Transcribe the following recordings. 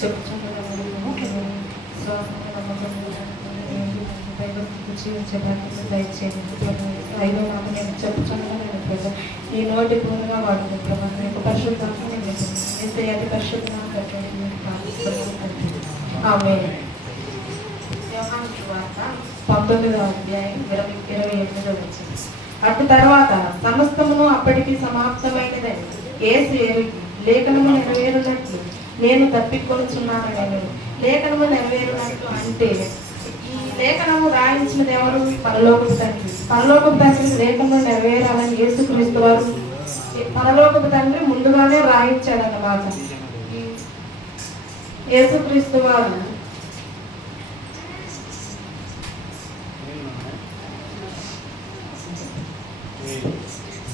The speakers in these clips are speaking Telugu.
చెప్పుకుంటున్నాము. జీవించే బాధ్యత దయచేయండి. ఐదో నాకు నేను చెప్పుచున్నాను ప్రభు, ఈ నోటి పూర్తిగా వాడుతుంది ప్రభు. మీకు పరిశుద్ధాత్మ అతి పరిశుద్ధ ఆమేన్. యోహాను సువార్త 19వ అధ్యాయం 28వ వచనం. అటు తర్వాత సమస్తమును అప్పటికి సమాప్తమైనదని యేసు ఎరిగి లేఖనము నెరవేరునట్లు నేను తప్పికొనుచున్నానని. లేఖనము నెరవేరునట్లు అంటే ఈ లేఖనము రాయించినది ఎవరు? పరలోకపు తండ్రి. పరలోకపు తండ్రి లేఖనము నెరవేరాలని యేసుక్రీస్తు వారు పరలోకపు తండ్రి ముందుగానే రాయించాడన్నమాట. యేసుక్రీస్తు వారు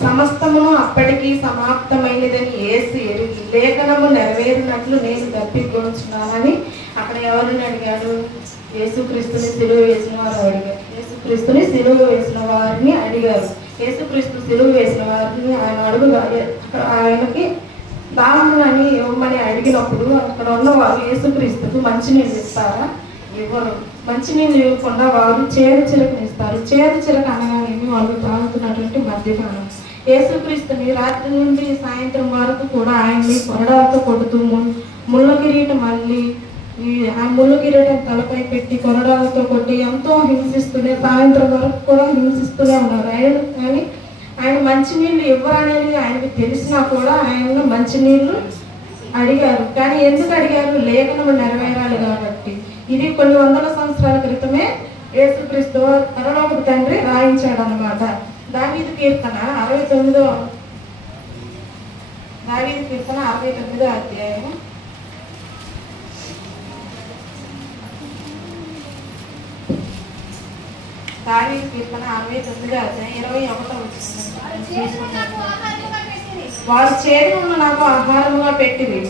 సమస్తమును అప్పటికి సమాప్తమైనదని యేసు ఎరిగి లేఖనము నెరవేరినట్లు నేను తప్పికొనుచున్నానని. అక్కడ ఎవరిని అడిగాడు? యేసుక్రీస్తుని సిలువ వేసిన వారు అడిగారు. యేసుక్రీస్తుని సిలువ వేసిన వారిని అడిగారు. యేసుక్రీస్తు సిలువ వేసిన వారిని ఆయన ఆయనకి దాహములని ఇవ్వమని అడిగినప్పుడు అక్కడ ఉన్న వారు యేసుక్రీస్తుకు మంచినీళ్ళు ఇస్తారా? ఇవ్వరు. మంచినీళ్ళు ఇవ్వకుండా వారు చేదు చిరకని ఇస్తారు. చేదు చిరక అనగానేమి వాళ్ళు తాగుతున్నటువంటి మద్యపానం. యేసుక్రీస్తుని రాత్రి నుండి సాయంత్రం వరకు కూడా ఆయన్ని కొరడాలతో కొడుతూ ముళ్ళ కిరీటం మళ్ళీ ఆ ముళ్ళు కిరీటం తలపై పెట్టి కొరడాలతో కొట్టి ఎంతో హింసిస్తూనే సాయంత్రం వరకు కూడా హింసిస్తూనే ఉన్నారు. కానీ ఆయన మంచినీళ్ళు ఇవ్వరనేది ఆయనకి తెలిసినా కూడా ఆయన మంచినీళ్ళు అడిగారు. కానీ ఎందుకు అడిగారు? లేఖనము నెరవేరాలి కాబట్టి. ఇది కొన్ని వందల సంవత్సరాల క్రితమే యేసుక్రీస్తు పరలోకపు తండ్రి రాయించాడు అన్నమాట. దావీదు కీర్తన 69వ అధ్యాయం 21వ వారు చేతులను నాకు ఆహారముగా పెట్టిరి,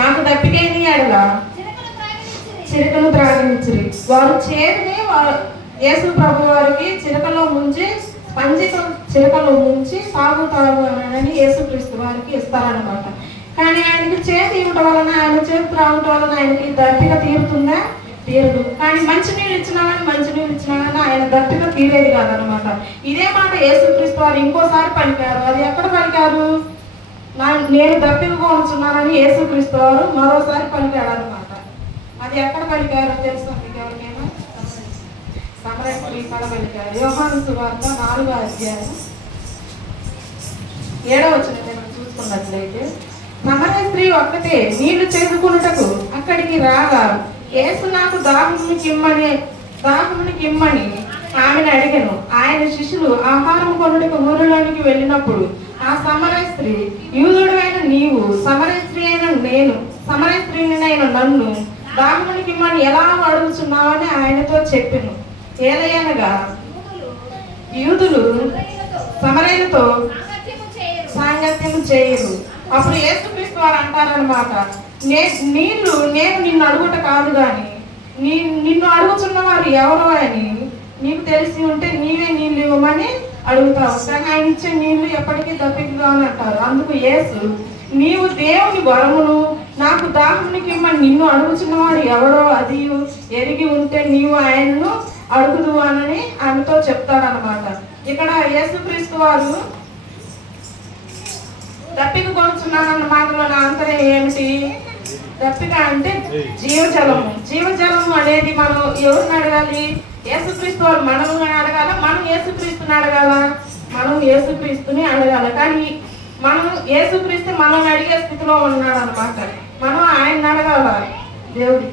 నాకు దప్పికేంది ఎడల చిరకను త్రాగనిచ్చిరి. వారు చేతిని యేసు ప్రభు వారికి చిరకలో ముంచి చిరకలో ముంచి తాగు అని యేసుక్రీస్తు వారికి ఇస్తారన్నమాట. కానీ ఆయనకి చేతి ఇవ్వటం వలన ఆయన చేతి త్రాగటం వలన ఆయనకి దప్పిక తీరుతుందా? తీరదు. కానీ మంచినీళ్ళు ఇచ్చినా కానీ ఆయన దప్పిక తీరేది కాదనమాట. ఇదే మాట యేసుక్రీస్తు వారు ఇంకోసారి పలికారు. అది ఎక్కడ పలికారు? నేను దప్పిక కొనుచున్నానని యేసుక్రీస్తు వారు మరోసారి పలికాడు అనమాట. అది ఎక్కడ పలికారో తెలుసా మీకు ఎవరికైనా? సమరయ స్త్రీ కడ పలికారు. యోహాను సువార్త 4వ అధ్యాయం 7వ వచనం మనం చూసుకున్నట్లయితే, సమరయ స్త్రీ ఒక్కతే నీళ్లు చేసుకున్నటకు అక్కడికి రాగా యేసు నాకు దాహమునికి ఇమ్మని ఆమెను అడిగను. ఆయన శిష్యులు ఆహారం కొనుటకు ఊరిలోనికి వెళ్ళినప్పుడు ఆ సమరయ స్త్రీ, యూదుడైన నీవు సమరయ స్త్రీనైన నన్ను దాహమునికి ఇమ్మని ఎలా అడుగుతున్నావని ఆయనతో చెప్పెను. ఏలయనగా యూదులు సమరయులతో సాంగత్యం చేయరు. అప్పుడు యేసుక్రీస్తు వారు అంటారనమాట, నేను నిన్ను అడుగుట కాదు కానీ నిన్ను అడుగుతున్న వారు ఎవరు అని నీకు తెలిసి ఉంటే నీవే నీళ్ళు ఇవ్వమని అడుగుతావు. కానీ ఆయన ఇచ్చే నీళ్లు ఎప్పటికీ దప్పికగా అని అంటారు. అందుకు యేసు, నీవు దేవుని వరమును నాకు దాహమునికి ఇమ్మని నిన్ను అడుగుతున్నవాడు ఎవడో అది ఎరిగి ఉంటే నీవు ఆయనను అడుగుదు అని ఆమెతో చెప్తాడనమాట. ఇక్కడ యేసుక్రీస్తు వారు దప్పిక కొనుచున్నానన్న మాటలో ఆంతర్యం ఏమిటి? దప్పిక అంటే జీవజలము అనేది మనం ఎవరిని అడగాలి? యేసుక్రీస్తు వారు మనల్ని అడగాల, మనం యేసుక్రీస్తుని అడగాల? మనం యేసుక్రీస్తుని అడగాల. కానీ మనం యేసుక్రీస్తు మనల్ని అడిగే స్థితిలో ఉన్నాడు అనమాట. మనం ఆయన అడగాల. దేవుడికి